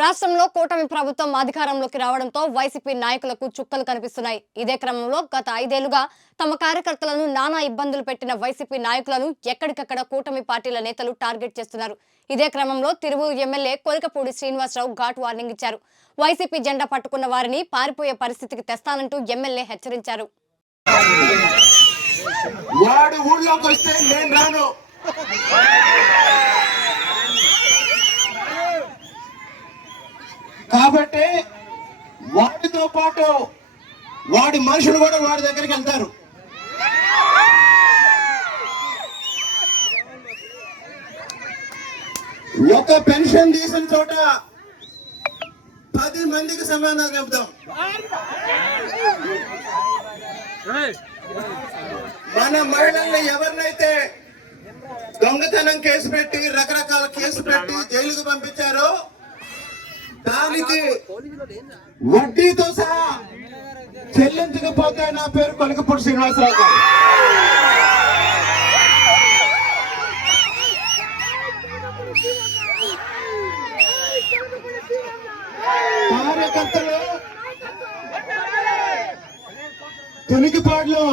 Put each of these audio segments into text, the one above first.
రాష్ట్రంలో కూటమి ప్రభుత్వం అధికారంలోకి రావడంతో వైసీపీ నాయకులకు చుక్కలు కనిపిస్తున్నాయి. ఇదే క్రమంలో గత ఐదేళ్ళుగా తమ కార్యకర్తలను నానా ఇబ్బందులు పెట్టిన వైసీపీ నాయకులను ఎక్కడికక్కడ కూటమి పార్టీల నేతలు టార్గెట్ చేస్తున్నారు. ఇదే క్రమంలో తిరువూరు ఎమ్మెల్యే కొలికపూడి శ్రీనివాసరావు ఘాట్ వార్నింగ్ ఇచ్చారు. వైసీపీ జెండా పట్టుకున్న వారిని పారిపోయే పరిస్థితికి తెస్తానంటూ ఎమ్మెల్యే హెచ్చరించారు. వాడు ఊళ్ళోకి వస్తే నేను రాను. కాబట్టి వాడితో పాటు వాడి మనుషులు కూడా వాడి దగ్గరికి వెళ్తారు. ఒక పెన్షన్ తీసిన చోట పది మందికి సమాధానం చెప్తాం. మన మహిళల్ని ఎవరినైతే దొంగతనం కేసు పెట్టి రకరకాల కేసు పెట్టి జైలుకు పంపించారో దానికి వడ్డీతో సహా చెల్లించకపోతే నా పేరు కొలకపూడి శ్రీనివాసరావు గారు. కార్యకర్తలు తునికిపాడులో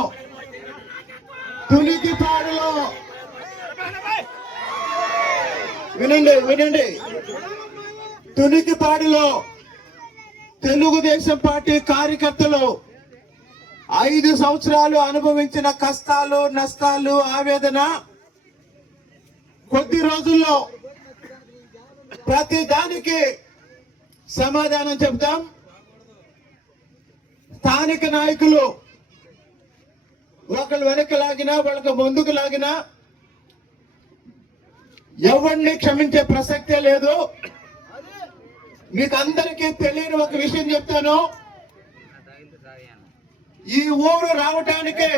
తునికిపాడులో. వినండి వినండి. తునికిపాడులో తెలుగుదేశం పార్టీ కార్యకర్తలు ఐదు సంవత్సరాలు అనుభవించిన కష్టాలు నష్టాలు ఆవేదన కొద్ది రోజుల్లో ప్రతి దానికి సమాధానం చెప్తాం స్థానిక నాయకులు ఒకళ్ళు వెనక్కి లాగినా వాళ్ళకి ముందుకు లాగినా ఎవరిని క్షమించే ప్రసక్తే లేదు. మీకు అందరికీ తెలియని ఒక విషయం చెప్తాను. ఈ ఊరు రావటానికి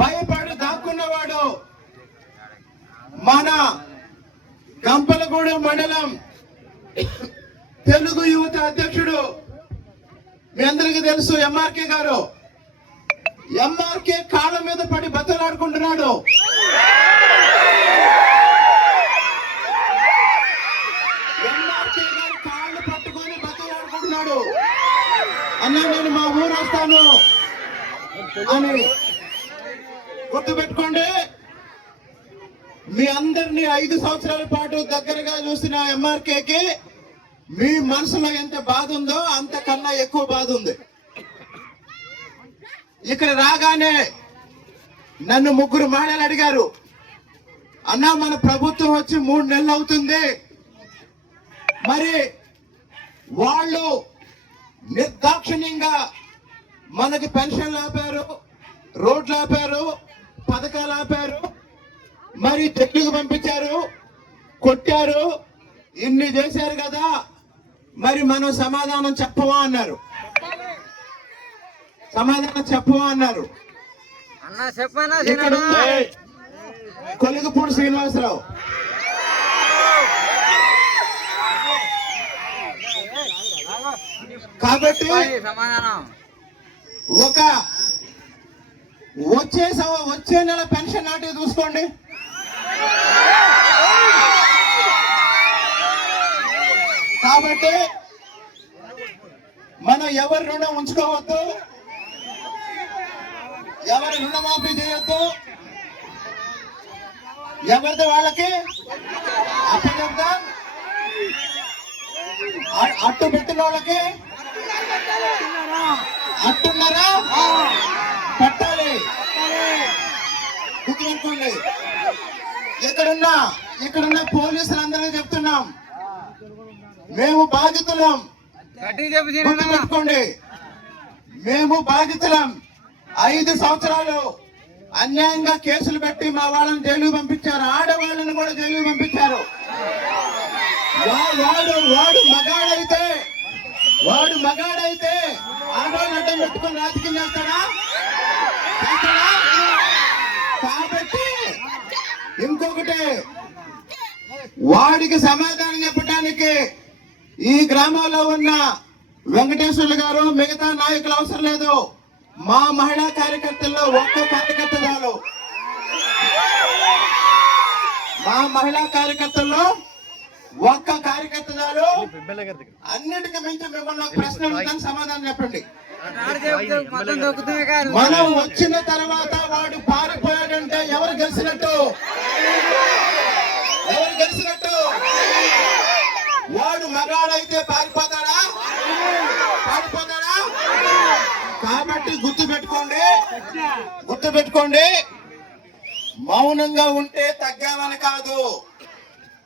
భయపడి దాక్కున్నవాడు మన గంపలగూడెం మండలం తెలుగు యువత అధ్యక్షుడు. మీ అందరికీ తెలుసు ఎంఆర్కే గారు. ఎంఆర్కే కాళ్ళ మీద పడి బతలాడుకుంటున్నాడు. అన్న నేను మా ఊరు వస్తాను. అని గుర్తుపెట్టుకోండి. మీ అందరినీ ఐదు సంవత్సరాల పాటు దగ్గరగా చూసిన ఎంఆర్కేకి మీ మనసులో ఎంత బాధ ఉందో అంతకన్నా ఎక్కువ బాధ ఉంది. ఇక్కడ రాగానే నన్ను ముగ్గురు మాటలు అడిగారు అన్నా మన ప్రభుత్వం వచ్చి మూడు నెలలు అవుతుంది. మరి వాళ్ళు నిర్దాక్షిణ్యంగా మనకి పెన్షన్లు ఆపారు రోడ్లు ఆపారు పథకాలు ఆపారు మరి జైలుకు పంపించారు కొట్టారు ఇన్ని చేశారు కదా మరి మనం సమాధానం చెప్పవా అన్నారు. సమాధానం చెప్పవా అన్నారు. కొలుగుపూడి శ్రీనివాసరావు. కాబట్టి ఒక వచ్చే వచ్చే నెల పెన్షన్ నాటి చూసుకోండి. కాబట్టి మనం ఎవరి రుణం ఉంచుకోవద్దు ఎవరి రుణమాఫీ చేయొద్దు ఎవరిది వాళ్ళకి అప్పు చెప్తాం అ- అట్టు పెట్టిన వాళ్ళకి? అట్టున్నారా? పెట్టాలి. గుర్తుపెట్టుకోండి. ఇక్కడున్న ఇక్కడున్న పోలీసులందరికీ చెప్తున్నాం. మేము బాధితులం. గుర్తుపెట్టుకోండి. మేము బాధితులం. ఐదు సంవత్సరాలు అన్యాయంగా కేసులు పెట్టి మా వాళ్ళని జైలుకు పంపించారు. ఆడవాళ్ళని కూడా జైలుకు పంపించారు. వాడు వాడు మగాడైతే వాడు మగాడైతే ఆడవాళ్ళు అడ్డం పెట్టుకుని రాజకీయం చేస్తాడా? చేస్తాడా? కాబట్టి ఇంకొకటి వాడికి సమాధానం చెప్పడానికి ఈ గ్రామాల్లో ఉన్న వెంకటేశ్వర్లు గారు మిగతా నాయకులు అవసరం లేదు. మా మహిళా కార్యకర్తల్లో ఒక్క కార్యకర్త చాలు. మా మహిళా కార్యకర్తల్లో ఒక్క కార్యకర్త చాలు అన్నిటికీ మించి మిమ్మల్ని ఒక ప్రశ్న అడుగుతాను సమాధానం చెప్పండి. మనం వచ్చిన తర్వాత వాడు పారిపోయాడంటే ఎవరు గెలిచినట్టు? ఎవరు గెలిచినట్టు? వాడు మగాడైతే పారిపోతాడా? పారిపోతాడా? కాబట్టి గుర్తు పెట్టుకోండి గుర్తు పెట్టుకోండి. మౌనంగా ఉంటే తగ్గామని కాదు.